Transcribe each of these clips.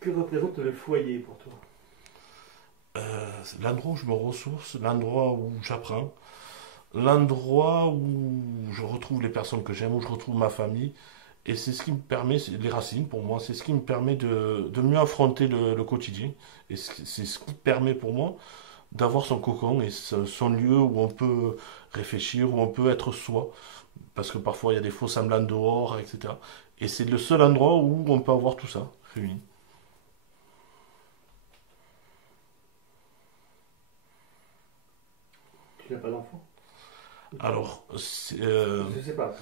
Que représente le foyer pour toi? L'endroit où je me ressource, l'endroit où j'apprends, l'endroit où je retrouve les personnes que j'aime, où je retrouve ma famille. Et c'est ce qui me permet, c'est les racines pour moi, c'est ce qui me permet de mieux affronter le quotidien. Et c'est ce qui permet pour moi d'avoir son cocon et son lieu où on peut réfléchir, où on peut être soi. Parce que parfois il y a des faux semblants dehors, etc. Et c'est le seul endroit où on peut avoir tout ça réuni. Tu n'as pas d'enfant? Ou tu as- Alors, Je sais pas.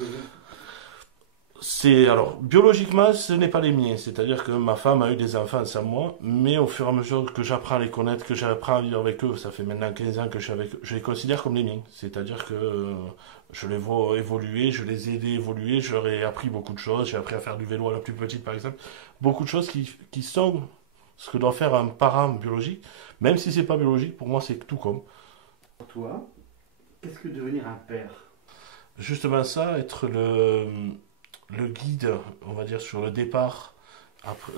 alors biologiquement, ce n'est pas les miens. C'est-à-dire que ma femme a eu des enfants sans moi, mais au fur et à mesure que j'apprends à les connaître, que j'apprends à vivre avec eux, ça fait maintenant 15 ans que je suis avec eux, je les considère comme les miens. C'est-à-dire que je les vois évoluer, je les ai aidés à évoluer, je leur ai appris beaucoup de choses. J'ai appris à faire du vélo à la plus petite, par exemple. Beaucoup de choses qui sont ce que doit faire un parent biologique, même si c'est pas biologique, pour moi c'est tout comme. Pour toi, qu'est-ce que devenir un père? Justement ça, être le guide, on va dire, sur le départ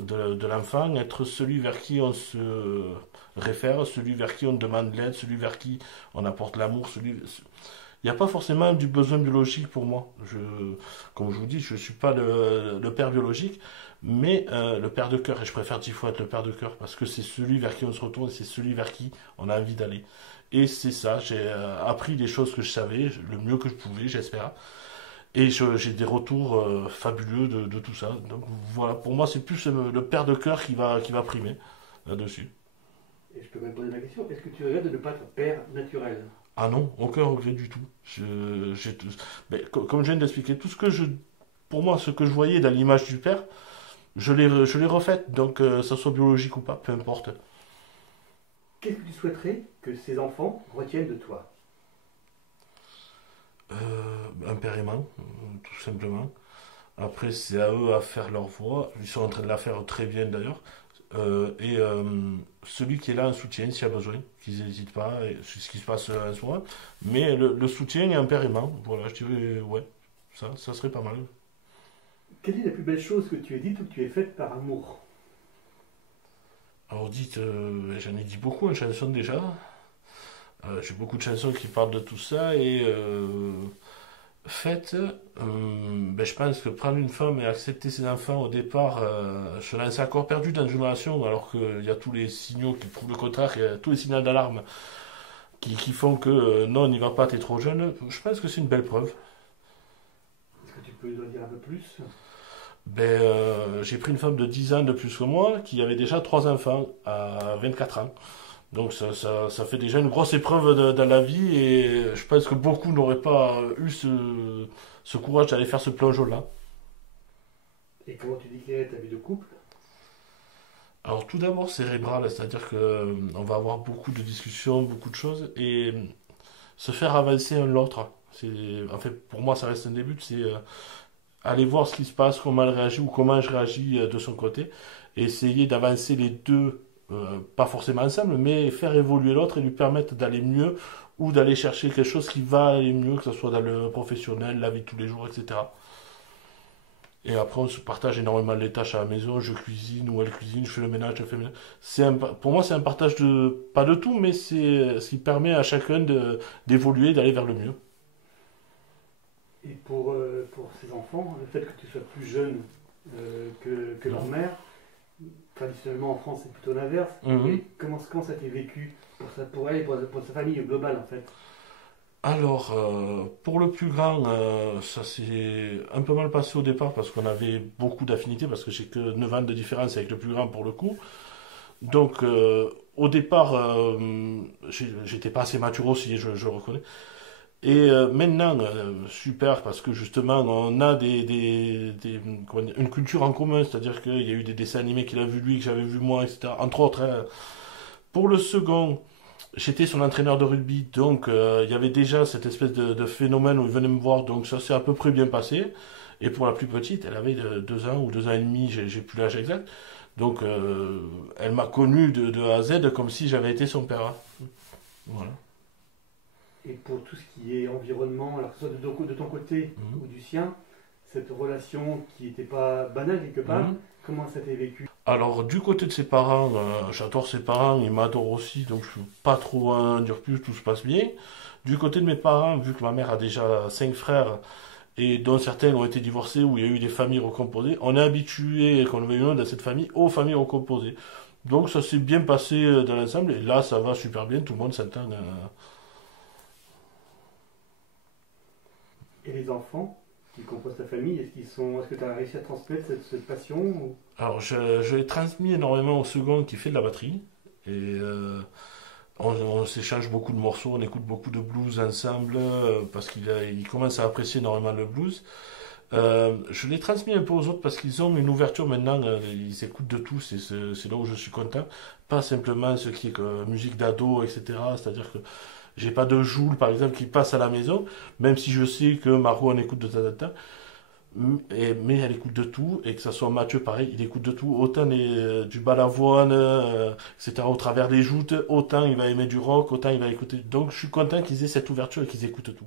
de l'enfant, être celui vers qui on se réfère, celui vers qui on demande l'aide, celui vers qui on apporte l'amour, il n'y a pas forcément du besoin biologique pour moi. Comme je vous dis, je ne suis pas le père biologique, mais le père de cœur. Et je préfère 10 fois être le père de cœur parce que c'est celui vers qui on se retourne, c'est celui vers qui on a envie d'aller. Et c'est ça, j'ai appris les choses que je savais, le mieux que je pouvais, j'espère. Et j'ai des retours fabuleux de tout ça. Donc voilà, pour moi, c'est plus le père de cœur qui va primer là-dessus. Et je peux même poser la question, est-ce que tu regrettes de ne pas être père naturel? Ah non, aucun regret du tout. Mais comme je viens d'expliquer, pour moi, ce que je voyais dans l'image du père, je l'ai refaite. Donc, ça soit biologique ou pas, peu importe. Qu'est-ce que tu souhaiterais que ces enfants retiennent de toi? Un père aimant, tout simplement. Après, c'est à eux à faire leur voix. Ils sont en train de la faire très bien d'ailleurs. Celui qui est là en soutien, s'il y a besoin, qu'ils n'hésitent pas, et c'est ce qui se passe en ce moment. Mais le soutien et un père aimant, voilà, je dirais, ouais, ça serait pas mal. Quelle est la plus belle chose que tu aies dite ou que tu aies faite par amour? Alors dites, j'en ai dit beaucoup en chanson déjà. J'ai beaucoup de chansons qui parlent de tout ça et faites, ben, je pense que prendre une femme et accepter ses enfants au départ, je lance encore perdu dans une relation alors qu'il y a tous les signaux qui prouvent le contraire, il y a tous les signaux d'alarme qui font que non, n'y va pas, t'es trop jeune. Je pense que c'est une belle preuve. Est-ce que tu peux nous en dire un peu plus? Ben, j'ai pris une femme de 10 ans de plus que moi qui avait déjà 3 enfants à 24 ans. Donc ça fait déjà une grosse épreuve dans la vie et je pense que beaucoup n'auraient pas eu ce courage d'aller faire ce plongeon-là. Et comment tu décrirais ta vie de couple? Alors tout d'abord cérébral, c'est-à-dire que on va avoir beaucoup de discussions, beaucoup de choses et se faire avancer un l'autre. En fait, pour moi, ça reste un début, c'est aller voir ce qui se passe, comment elle réagit ou comment je réagis de son côté et essayer d'avancer les deux, pas forcément ensemble, mais faire évoluer l'autre et lui permettre d'aller mieux ou d'aller chercher quelque chose qui va aller mieux, que ce soit dans le professionnel, la vie de tous les jours, etc. Et après, on se partage énormément les tâches à la maison. Je cuisine ou elle cuisine, je fais le ménage, je fais le ménage. Pour moi, c'est un partage pas de tout, mais c'est ce qui permet à chacun d'évoluer, d'aller vers le mieux. Et pour ces enfants, le fait que tu sois plus jeune que leur Mhm. mère, traditionnellement en France c'est plutôt l'inverse, Mhm. et comment ça a été vécu pour elle et pour sa famille au global en fait? Alors, pour le plus grand, ça s'est un peu mal passé au départ parce qu'on avait beaucoup d'affinités, parce que j'ai que 9 ans de différence avec le plus grand pour le coup. Donc, au départ, j'étais pas assez mature aussi, je reconnais. Et maintenant, super, parce que justement, on a comment dire, une culture en commun, c'est-à-dire qu'il y a eu des dessins animés qu'il a vu lui, que j'avais vu moi, etc. Entre autres, hein. Pour le second, j'étais son entraîneur de rugby, donc il y avait déjà cette espèce de phénomène où il venait me voir, donc ça s'est à peu près bien passé. Et pour la plus petite, elle avait 2 ans ou 2 ans et demi, j'ai plus l'âge exact. Donc elle m'a connu de A à Z comme si j'avais été son père. Voilà. Et pour tout ce qui est environnement, alors que ce soit de ton côté Mhm. ou du sien, cette relation qui n'était pas banale quelque part, Mhm. comment ça t'est vécu? Alors, du côté de ses parents, j'adore ses parents, ils m'adorent aussi, donc je ne peux pas trop en dire plus, tout se passe bien. Du côté de mes parents, vu que ma mère a déjà 5 frères, et dont certains ont été divorcés, où il y a eu des familles recomposées, on est habitué, qu'on le veuille ou non, dans cette famille, aux familles recomposées. Donc ça s'est bien passé dans l'ensemble, et là ça va super bien, tout le monde s'entend. Et les enfants qui composent ta famille, est-ce que tu as réussi à transmettre cette passion Alors je l'ai transmis énormément au second qui fait de la batterie, et on s'échange beaucoup de morceaux, on écoute beaucoup de blues ensemble, parce il commence à apprécier énormément le blues. Je l'ai transmis un peu aux autres parce qu'ils ont une ouverture maintenant, ils écoutent de tout, c'est là où je suis content. Pas simplement ce qui est musique d'ado, etc. C'est-à-dire que j'ai pas de Joule par exemple qui passe à la maison, même si je sais que Margot en écoute de temps en temps. Mais elle écoute de tout, et que ça soit Mathieu pareil, il écoute de tout, autant du balavoine, etc. au travers des joutes, autant il va aimer du rock, autant il va écouter. Donc je suis content qu'ils aient cette ouverture et qu'ils écoutent tout.